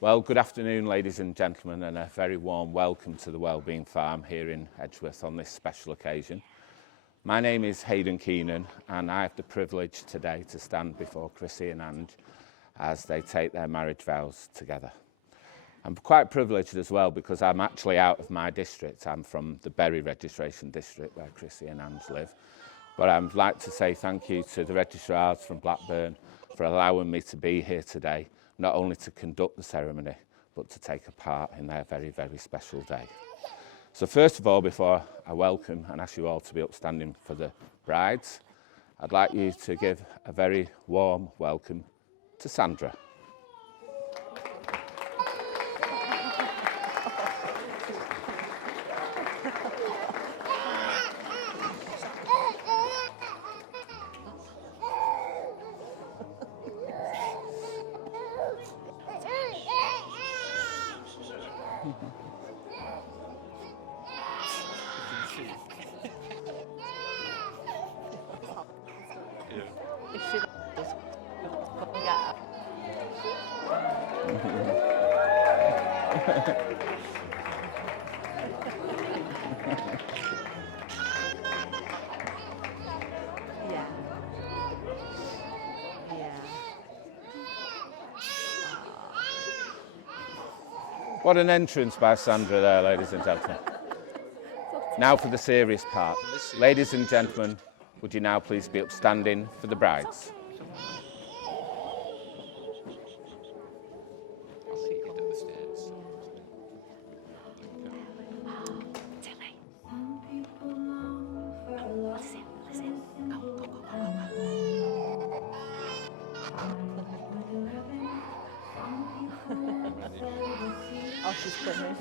Well, good afternoon, ladies and gentlemen, and a very warm welcome to the Wellbeing Farm here in Edgeworth on this special occasion. My name is Hayden Keenan, and I have the privilege today to stand before Chrissy and Ang as they take their marriage vows together. I'm quite privileged as well because I'm actually out of my district. I'm from the Bury registration district where Chrissy and Ang live. But I'd like to say thank you to the registrars from Blackburn for allowing me to be here today, not only to conduct the ceremony, but to take a part in their very, very special day. So first of all, before I welcome and ask you all to be upstanding for the brides, I'd like you to give a very warm welcome to Sandra. What an entrance by Sandra there, ladies and gentlemen. Now for the serious part. Ladies and gentlemen, would you now please be upstanding for the brides? Oh, she's putting it.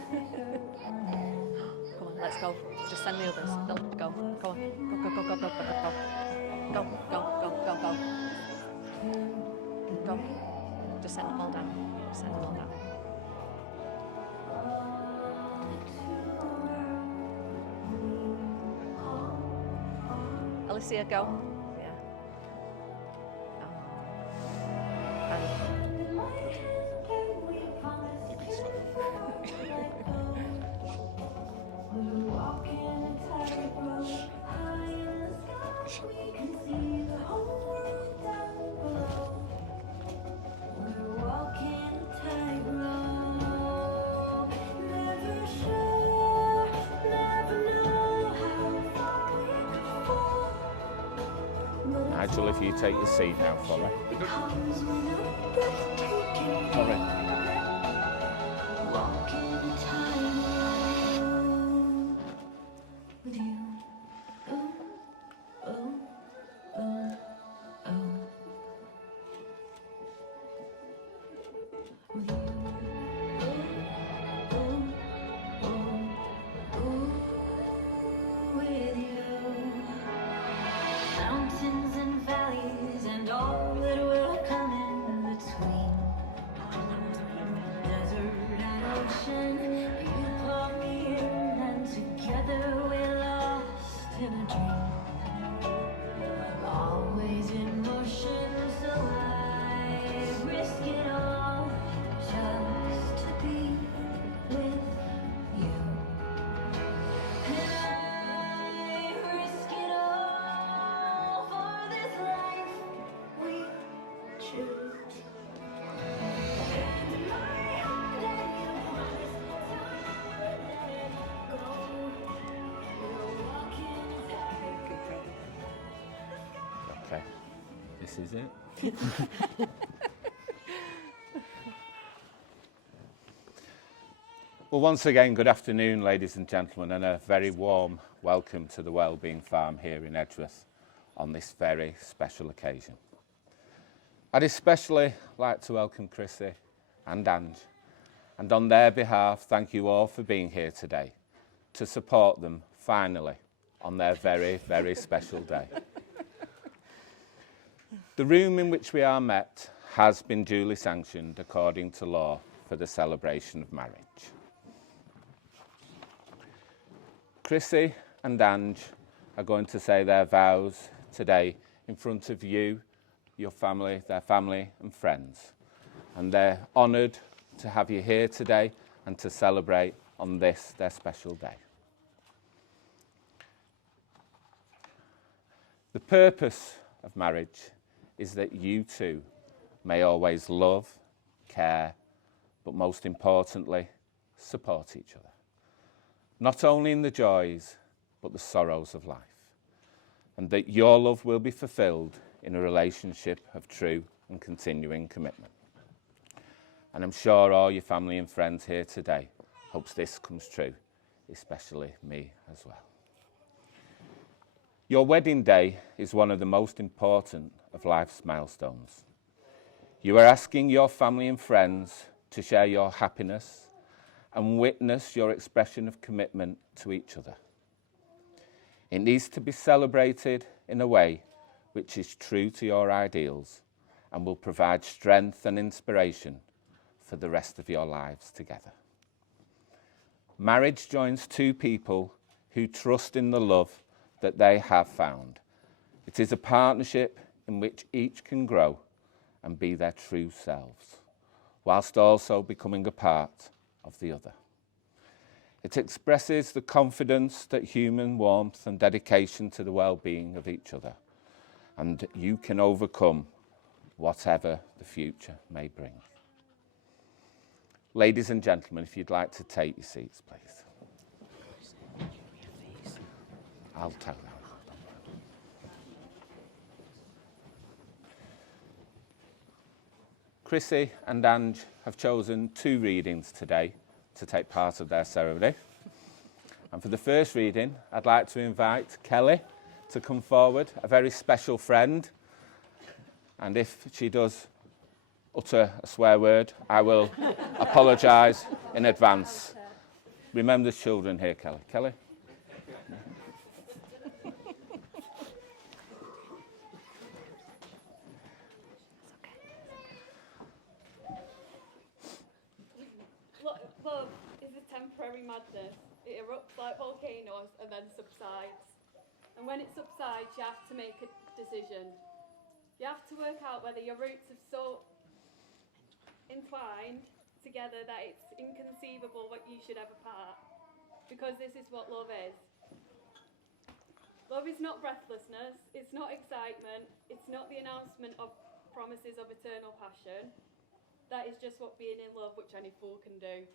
Come on, let's go. Just send the others. They'll go. Go on. Go, go, go, go, go, go, go. Go, go, go, go, go. Go. Just send them all down. Just send them all down. Alicia, go. Yeah. Nigel, if you take your seat now for me. Sorry. Okay, this is it. Well, once again, good afternoon, ladies and gentlemen, and a very warm welcome to the Wellbeing Farm here in Edgeworth on this very special occasion. I'd especially like to welcome Chrissy and Ang, and on their behalf, thank you all for being here today to support them finally on their very, very special day. The room in which we are met has been duly sanctioned according to law for the celebration of marriage. Chrissy and Ang are going to say their vows today in front of you, your family, their family and friends. And they're honoured to have you here today and to celebrate on this, their special day. The purpose of marriage is that you two may always love, care, but most importantly, support each other. Not only in the joys, but the sorrows of life. And that your love will be fulfilled in a relationship of true and continuing commitment. And I'm sure all your family and friends here today hopes this comes true, especially me as well. Your wedding day is one of the most important of life's milestones. You are asking your family and friends to share your happiness and witness your expression of commitment to each other. It needs to be celebrated in a way which is true to your ideals and will provide strength and inspiration for the rest of your lives together. Marriage joins two people who trust in the love that they have found. It is a partnership in which each can grow and be their true selves, whilst also becoming a part of the other. It expresses the confidence that human warmth and dedication to the well-being of each other, and you can overcome whatever the future may bring. Ladies and gentlemen, if you'd like to take your seats, please. I'll tell them. Chrissy and Ang have chosen 2 readings today to take part of their ceremony. And for the first reading, I'd like to invite Kelly to come forward, a very special friend. And if she does utter a swear word, I will apologise in advance. Remember the children here, Kelly. Kelly? Love is a temporary madness. It erupts like volcanoes and then subsides. And when it subsides, you have to make a decision. You have to work out whether your roots are so entwined together that it's inconceivable what you should ever part. Because this is what love is. Love is not breathlessness, it's not excitement, it's not the announcement of promises of eternal passion. That is just what being in love, which any fool can do.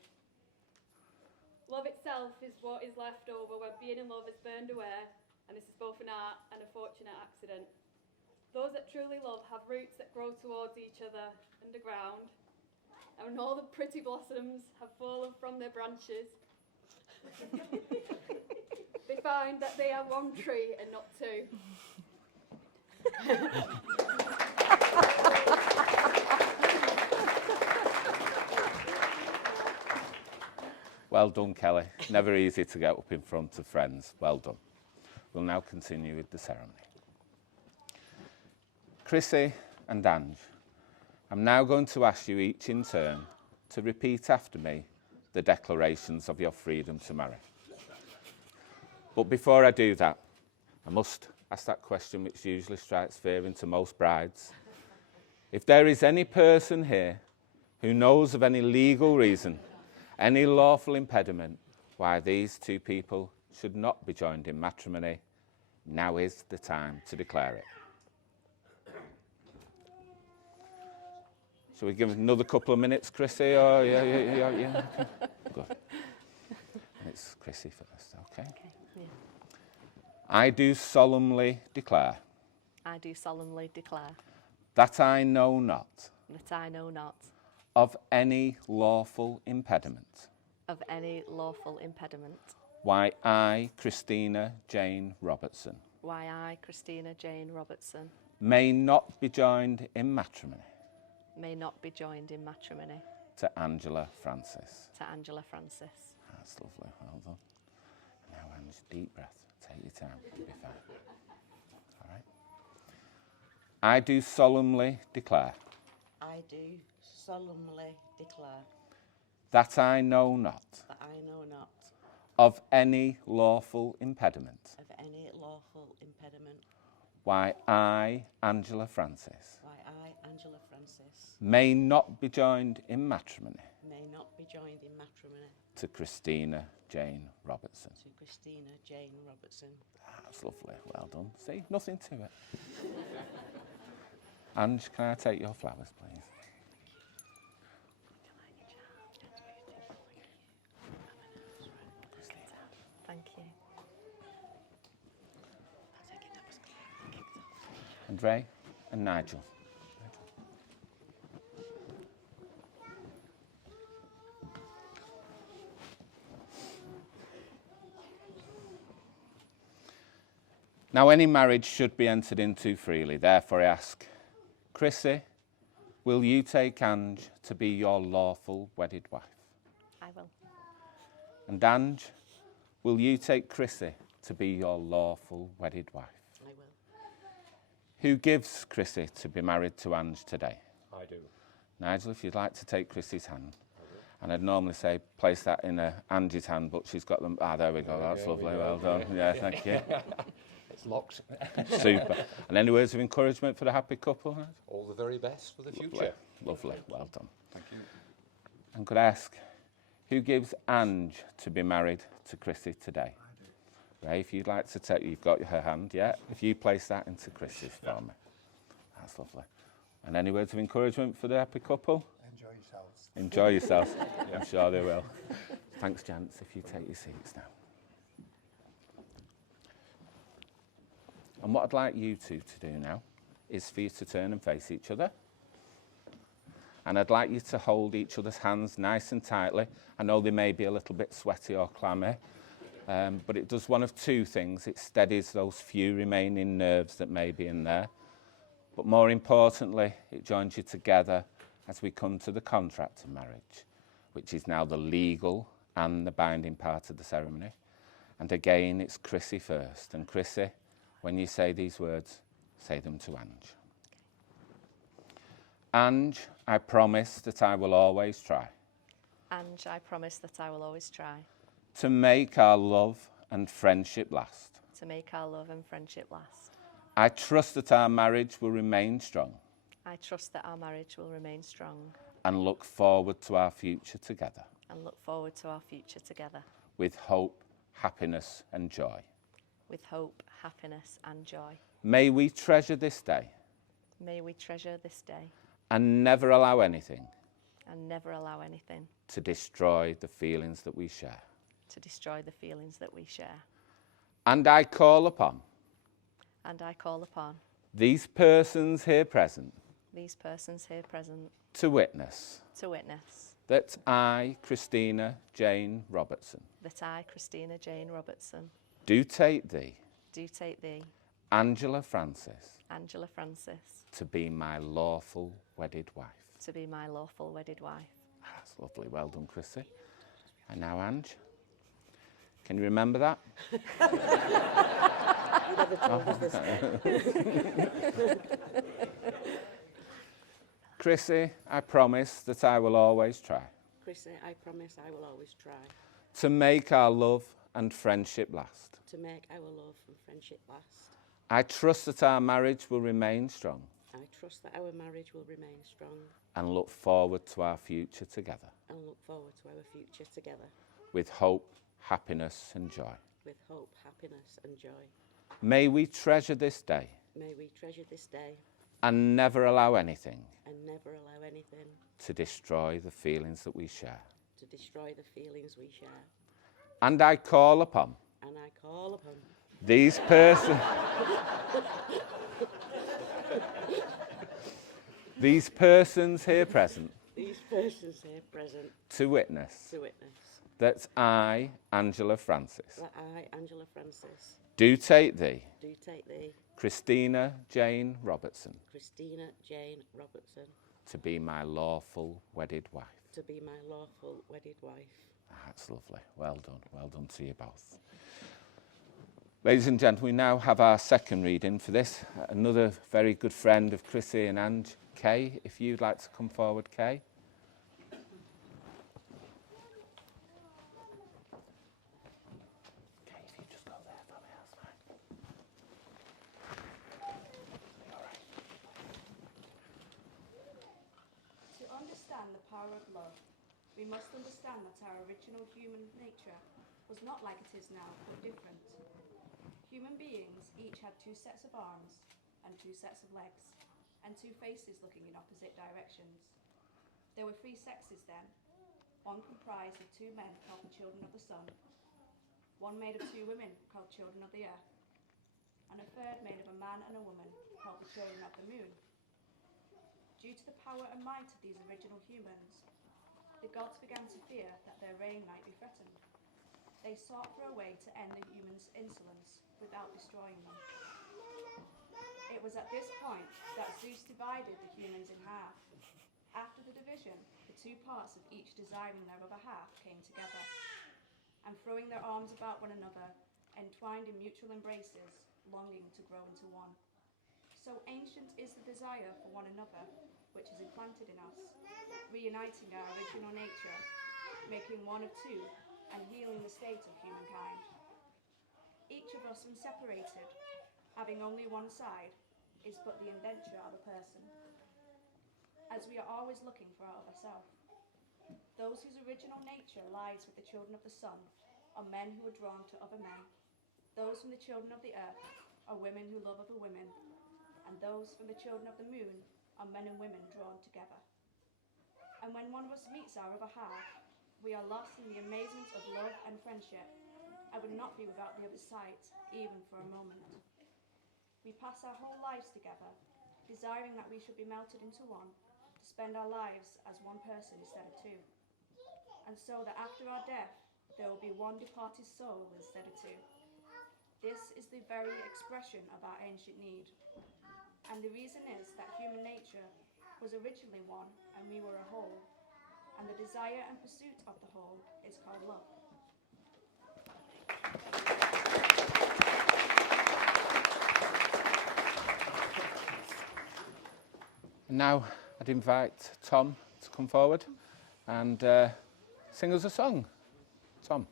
Love itself is what is left over when being in love is burned away, and this is both an art and a fortunate accident. Those that truly love have roots that grow towards each other underground, and when all the pretty blossoms have fallen from their branches, they find that they are one tree and not two. Well done, Kelly. Never easy to get up in front of friends. Well done. We'll now continue with the ceremony. Chrissy and Ang, I'm now going to ask you each in turn to repeat after me the declarations of your freedom to marry. But before I do that, I must ask that question which usually strikes fear into most brides. If there is any person here who knows of any legal reason, any lawful impediment why these 2 people should not be joined in matrimony, now is the time to declare it. Shall we give it another couple of minutes, Chrissy? Or yeah. Okay. Good. And it's Chrissy first, okay? Yeah. I do solemnly declare. I do solemnly declare. That I know not. That I know not. Of any lawful impediment. Of any lawful impediment. Why I, Christina Jane Robertson. Why I, Christina Jane Robertson. May not be joined in matrimony. May not be joined in matrimony. To Angela Francis. To Angela Francis. That's lovely, well done. Now, Ange, deep breath. Take your time, you'll be fine. All right. I do solemnly declare. I do solemnly declare. That I know not. That I know not. Of any lawful impediment. Of any lawful impediment. Why I, Angela Francis. Why I, Angela Francis. May not be joined in matrimony. may not be joined in matrimony. to Christina Jane Robertson. To Christina Jane Robertson. That's lovely. Well done. See, nothing to it. Ange, can I take your flowers, please? Thank you. And Ray and Nigel. Now, any marriage should be entered into freely. Therefore, I ask, Chrissy, will you take Ange to be your lawful wedded wife? I will. And Ange, will you take Chrissy to be your lawful wedded wife? I will. Who gives Chrissy to be married to Ange today? I do. Nigel, if you'd like to take Chrissy's hand. And I'd normally say place that in Ange's hand, but she's got them. Ah, there we go. That's lovely. Well done. Yeah, thank you. It's locked. Super. And any words of encouragement for the happy couple? All the very best for the future. Lovely. Well done. Thank you. And could I ask, who gives Ange to be married to Chrissy today? I do. Ray, if you'd like to take, you've got her hand, yeah? If you place that into Chrissy's for me. That's lovely. And any words of encouragement for the happy couple? Enjoy yourselves. Enjoy yourselves. I'm sure they will. Thanks, gents, if you take your seats now. And what I'd like you two to do now is for you to turn and face each other. And I'd like you to hold each other's hands nice and tightly. I know they may be a little bit sweaty or clammy, but it does one of two things. It steadies those few remaining nerves that may be in there. But more importantly, it joins you together as we come to the contract of marriage, which is now the legal and the binding part of the ceremony. And again, it's Chrissy first. And Chrissy, when you say these words, say them to Ange. Ange, I promise that I will always try Ange, I promise that I will always try to make our love and friendship last. to make our love and friendship last. I trust that our marriage will remain strong I trust that our marriage will remain strong and look forward to our future together and look forward to our future together with hope, happiness and joy. with hope, happiness and joy. May we treasure this day May we treasure this day and never allow anything and never allow anything to destroy the feelings that we share. to destroy the feelings that we share. And I call upon And I call upon these persons here present these persons here present to witness to witness that I, Christina Jane Robertson, that I, Christina Jane Robertson, do take thee, do take thee, Angela Francis, Angela Francis, to be my lawful wedded wife. to be my lawful wedded wife. That's lovely. Well done, Chrissy. And now, Ange, can you remember that? You never told us this. Chrissy, I promise that I will always try Chrissy, I promise I will always try to make our love and friendship last. to make our love and friendship last. I trust that our marriage will remain strong I trust that our marriage will remain strong and look forward to our future together and look forward to our future together with hope, happiness and joy. with hope, happiness and joy. May we treasure this day May we treasure this day and never allow anything and never allow anything to destroy the feelings that we share. to destroy the feelings we share. And I call upon And I call upon these persons these persons here present these persons here present to witness to witness that I, Angela Francis, that I, Angela Francis, do take thee, do take thee, Christina Jane Robertson, Christina Jane Robertson, to be my lawful wedded wife. to be my lawful wedded wife. That's lovely. Well done to you both. Ladies and gentlemen, we now have our second reading for this. Another very good friend of Chrissy and Ange, Kay, if you'd like to come forward, Kay. Kay, if you just go there for me, that's fine. You all right? To understand the power of love, we must understand that our original human nature was not like it is now, but different. Human beings each had 2 sets of arms and 2 sets of legs, and 2 faces looking in opposite directions. There were 3 sexes then, one comprised of 2 men called the children of the sun, one made of 2 women called children of the earth, and a third made of a man and a woman called the children of the moon. Due to the power and might of these original humans, the gods began to fear that their reign might be threatened. They sought for a way to end the humans' insolence without destroying them. It was at this point that Zeus divided the humans in half. After the division, the 2 parts of each desiring their other half came together, and throwing their arms about one another, entwined in mutual embraces, longing to grow into one. So ancient is the desire for one another, which is implanted in us, reuniting our original nature, making one of 2, and healing the state of humankind. Each of us, when separated, having only one side, is but the indenture of a person, as we are always looking for our other self. Those whose original nature lies with the children of the sun are men who are drawn to other men. Those from the children of the earth are women who love other women, and those from the children of the moon are men and women drawn together. And when one of us meets our other half, we are lost in the amazement of love and friendship, and would not be without the other sight, even for a moment. We pass our whole lives together, desiring that we should be melted into one, to spend our lives as one person instead of 2. And so that after our death, there will be one departed soul instead of 2. This is the very expression of our ancient need. And the reason is that human nature was originally one, and we were a whole. And the desire and pursuit of the whole is called love. Now I'd invite Tom to come forward and sing us a song. Tom.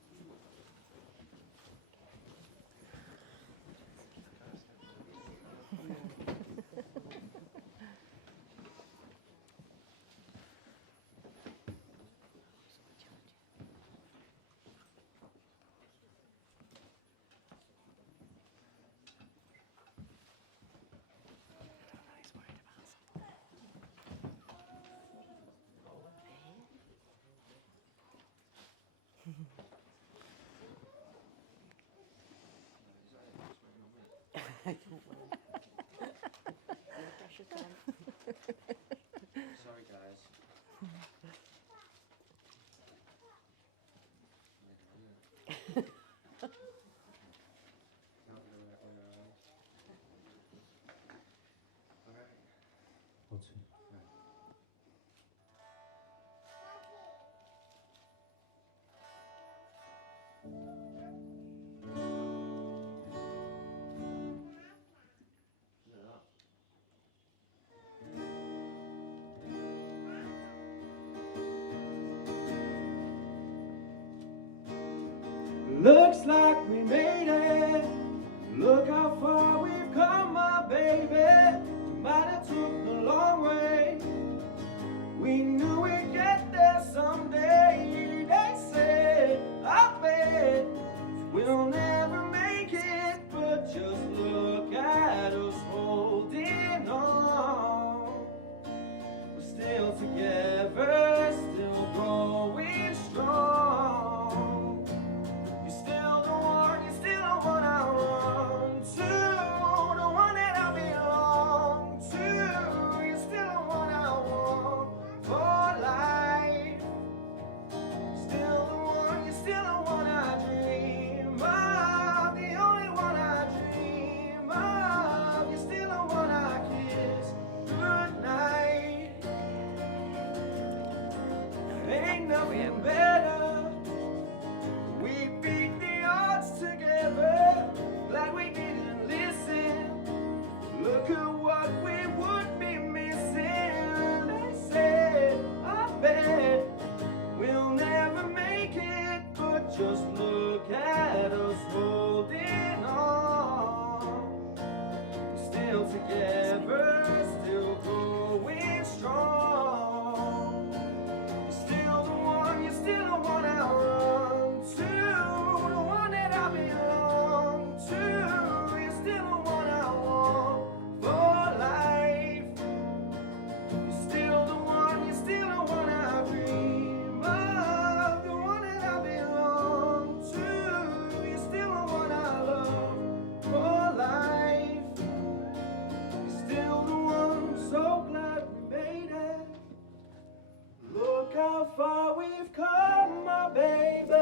Sorry, guys. Not the right way around. All right. One, two, right. Looks like we made it. Look how far we've come, my baby. We might have took the long way. We knew we'd get there someday. They said, I bet we'll never make it, but just look at us holding on. We're still together, still growing strong. You're still the one, you're still the one I run to, the one that I belong to. You're still the one I want for life. Still the one, you're still the one I dream of, the only one I dream of. You're still the one I kiss goodnight. Ain't nothing better. We beat the odds together, like we didn't listen. Look at what we would be missing. They said, I bet we'll never make it, but just look at us holding on. We're still together, still growing strong. You're still the one, we've come, my baby.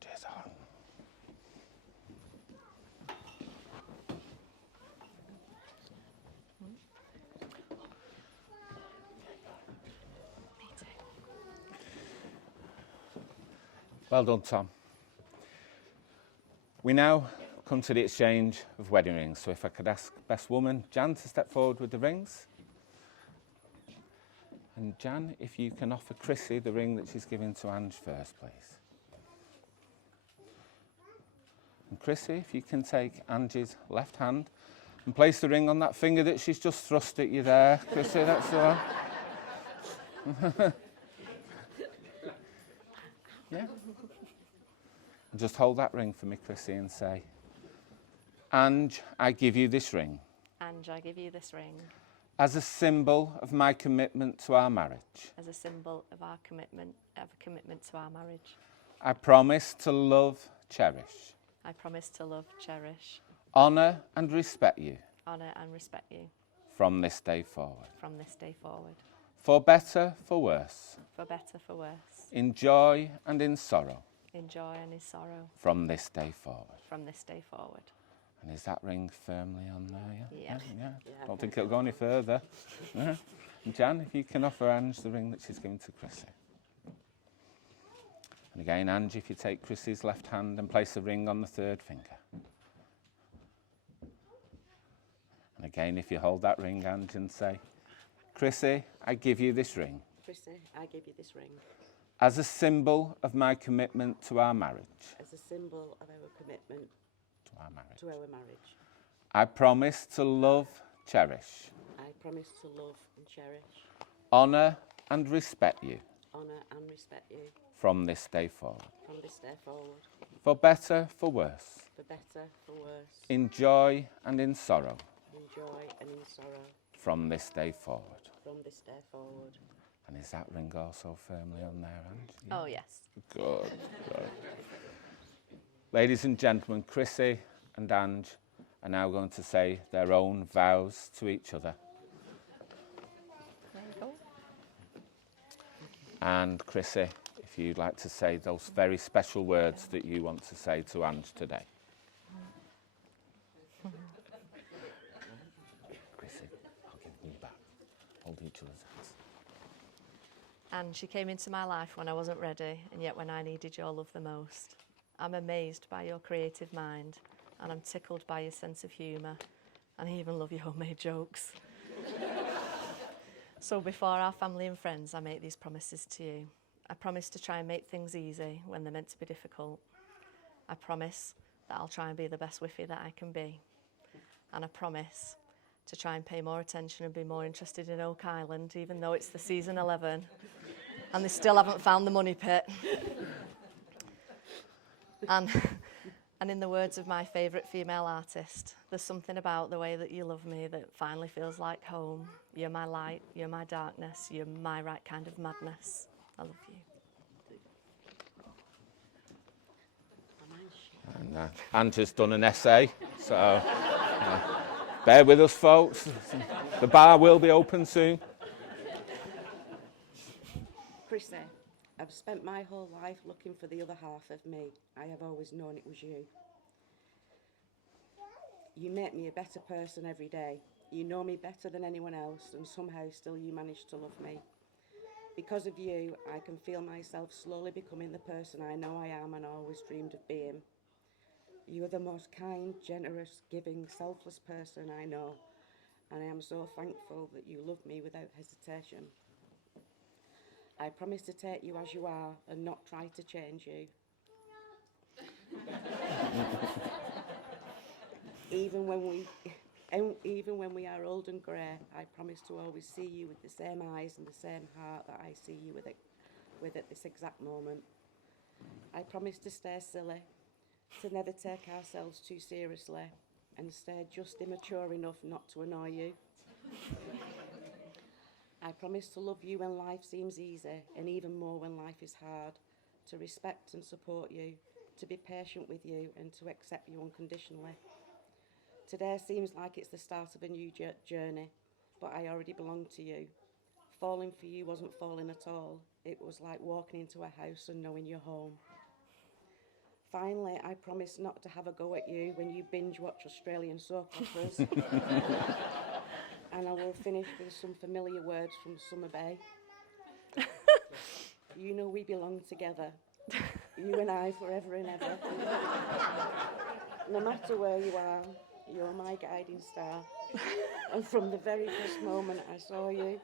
Cheers on. Well done, Tom. We now come to the exchange of wedding rings. So if I could ask best woman, Jan, to step forward with the rings. And Jan, if you can offer Chrissy the ring that she's giving to Ange first, please. And Chrissy, if you can take Ange's left hand and place the ring on that finger that she's just thrust at you there. Chrissy, that's the one. Yeah. And just hold that ring for me, Chrissy, and say, Ange, I give you this ring Ange, I give you this ring as a symbol of my commitment to our marriage. as a symbol of our commitment to our marriage. I promise to love, cherish, I promise to love, cherish, honour and respect you honour and respect you from this day forward. from this day forward, For better, for worse, for better, for worse, in joy and in sorrow, in joy and in sorrow, from this day forward. from this day forward. And is that ring firmly on there? Yeah. Yeah. Don't think it'll go any further. Yeah. And Jan, if you can offer Ange the ring that she's given to Chrissy. And again, Ange, if you take Chrissy's left hand and place a ring on the third finger. And again, if you hold that ring, Ange, and say, Chrissy, I give you this ring Chrissy, I give you this ring as a symbol of my commitment to our marriage. as a symbol of our commitment To our marriage. to our marriage. I promise to love, cherish, I promise to love and cherish, honour and respect you honour and respect you from this day forward. from this day forward, For better, for worse, for better, for worse, in joy and in sorrow, in joy and in sorrow, from this day forward. from this day forward. And is that ring also firmly on there, Ange? Oh, yes. Good, good. Ladies and gentlemen, Chrissy and Ange are now going to say their own vows to each other. There you go. And Chrissy, if you'd like to say those very special words that you want to say to Ange today. Chrissy, I'll give you back. Hold each other's hands. And she came into my life when I wasn't ready, and yet when I needed your love the most. I'm amazed by your creative mind, and I'm tickled by your sense of humour, and I even love your homemade jokes. So before our family and friends, I make these promises to you. I promise to try and make things easy when they're meant to be difficult. I promise that I'll try and be the best wifey that I can be. And I promise to try and pay more attention and be more interested in Oak Island, even though it's the season 11 and they still haven't found the money pit. And in the words of my favourite female artist, there's something about the way that you love me that finally feels like home. You're my light, you're my darkness, you're my right kind of madness. I love you. And Ange has done an essay, so bear with us, folks. The bar will be open soon. Chrissy, I've spent my whole life looking for the other half of me. I have always known it was you. You make me a better person every day. You know me better than anyone else, and somehow still you manage to love me. Because of you, I can feel myself slowly becoming the person I know I am and always dreamed of being. You are the most kind, generous, giving, selfless person I know, and I am so thankful that you love me without hesitation. I promise to take you as you are and not try to change you. Even when we are old and grey, I promise to always see you with the same eyes and the same heart that I see you with at this exact moment. I promise to stay silly, to never take ourselves too seriously, and stay just immature enough not to annoy you. I promise to love you when life seems easy and even more when life is hard, to respect and support you, to be patient with you and to accept you unconditionally. Today seems like it's the start of a new journey, but I already belong to you. Falling for you wasn't falling at all. It was like walking into a house and knowing you're home. Finally, I promise not to have a go at you when you binge watch Australian soap operas. And I will finish with some familiar words from Summer Bay. You know we belong together. You and I forever and ever. No matter where you are, you're my guiding star. And from the very first moment I saw you,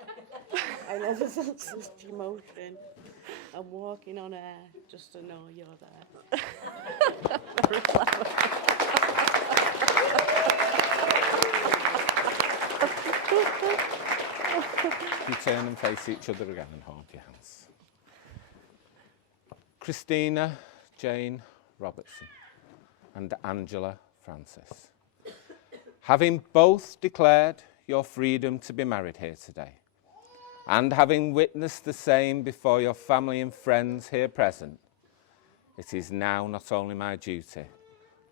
I never felt such emotion. I'm walking on air just to know you're there. Very clever. You turn and face each other again and hold your hands. Christina Jane Robertson and Angela Francis, having both declared your freedom to be married here today, and having witnessed the same before your family and friends here present, it is now not only my duty,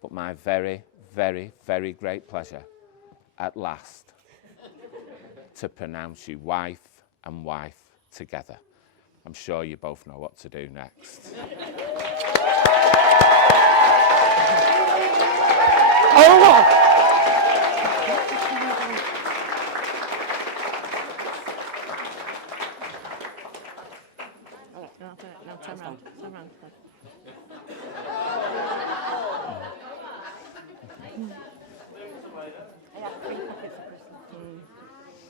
but my very, very, very great pleasure, at last, to pronounce you wife and wife together. I'm sure you both know what to do next. Oh,